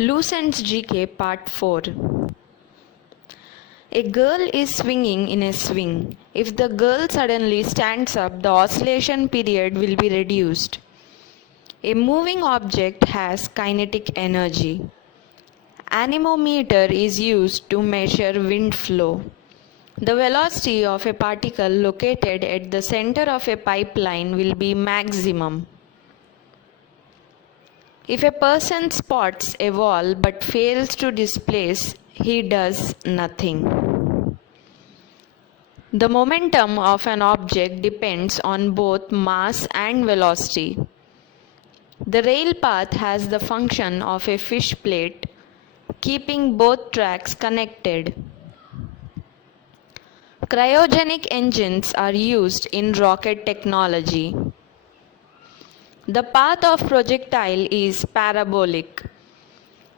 Lucent's GK Part 4. A girl is swinging in a swing. If the girl suddenly stands up, the oscillation period will be reduced. A moving object has kinetic energy. Anemometer is used to measure wind flow. The velocity of a particle located at the center of a pipeline will be maximum. If a person spots a wall but fails to displace, he does nothing. The momentum of an object depends on both mass and velocity. The rail path has the function of a fish plate, keeping both tracks connected. Cryogenic engines are used in rocket technology. The path of projectile is parabolic.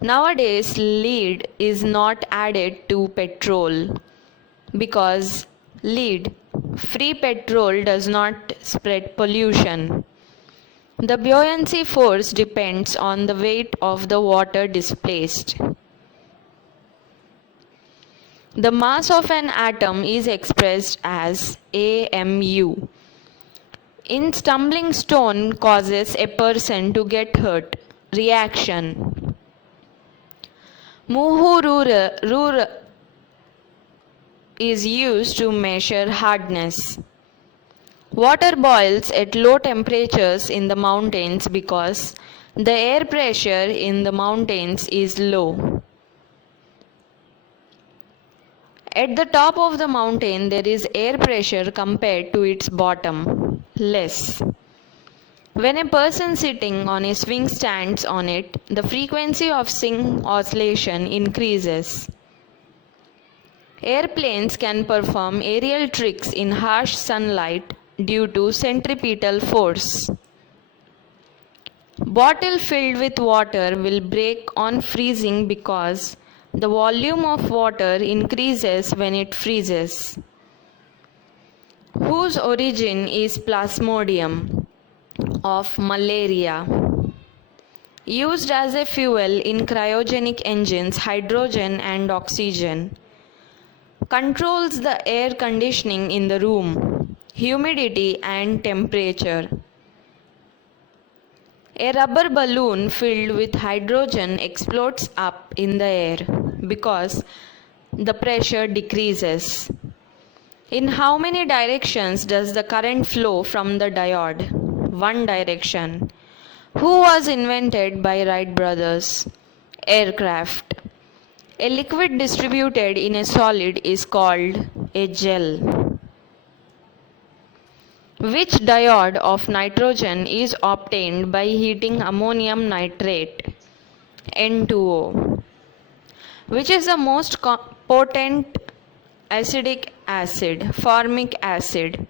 Nowadays, lead is not added to petrol because free petrol does not spread pollution. The buoyancy force depends on the weight of the water displaced. The mass of an atom is expressed as AMU. In stumbling stone causes a person to get hurt. Reaction. Muhurur is used to measure hardness. Water boils at low temperatures in the mountains because the air pressure in the mountains is low. At the top of the mountain, there is air pressure compared to its bottom, less. When a person sitting on a swing stands on it, the frequency of swing oscillation increases. Airplanes can perform aerial tricks in harsh sunlight due to centripetal force. Bottle filled with water will break on freezing because the volume of water increases when it freezes. Whose origin is Plasmodium of malaria. Used as a fuel in cryogenic engines, hydrogen and oxygen. Controls the air conditioning in the room, humidity and temperature. A rubber balloon filled with hydrogen explodes up in the air because the pressure decreases. In how many directions does the current flow from the diode? One direction. Who was invented by Wright brothers? Aircraft. A liquid distributed in a solid is called a gel. Which diode of nitrogen is obtained by heating ammonium nitrate, N2O? Which is the most potent acidic acid, formic acid?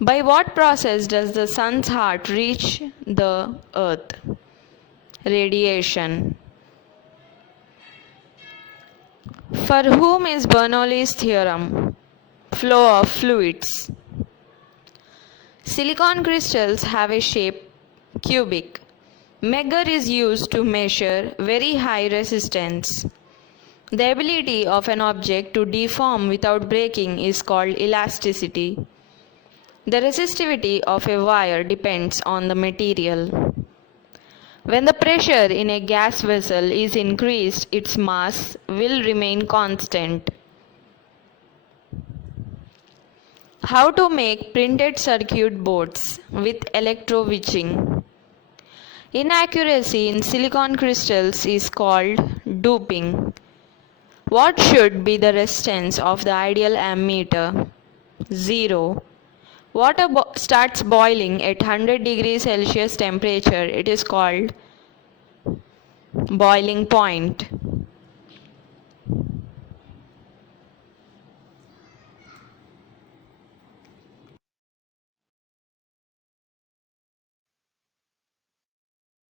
By what process does the sun's heart reach the earth? Radiation. For whom is Bernoulli's theorem? Flow of fluids. Silicon crystals have a shape cubic. Megger is used to measure very high resistance. The ability of an object to deform without breaking is called elasticity. The resistivity of a wire depends on the material. When the pressure in a gas vessel is increased, its mass will remain constant. How to make printed circuit boards with electrowitching. Inaccuracy in silicon crystals is called duping. What should be the resistance of the ideal ammeter? 0. Water starts boiling at 100 degrees Celsius temperature. It is called boiling point.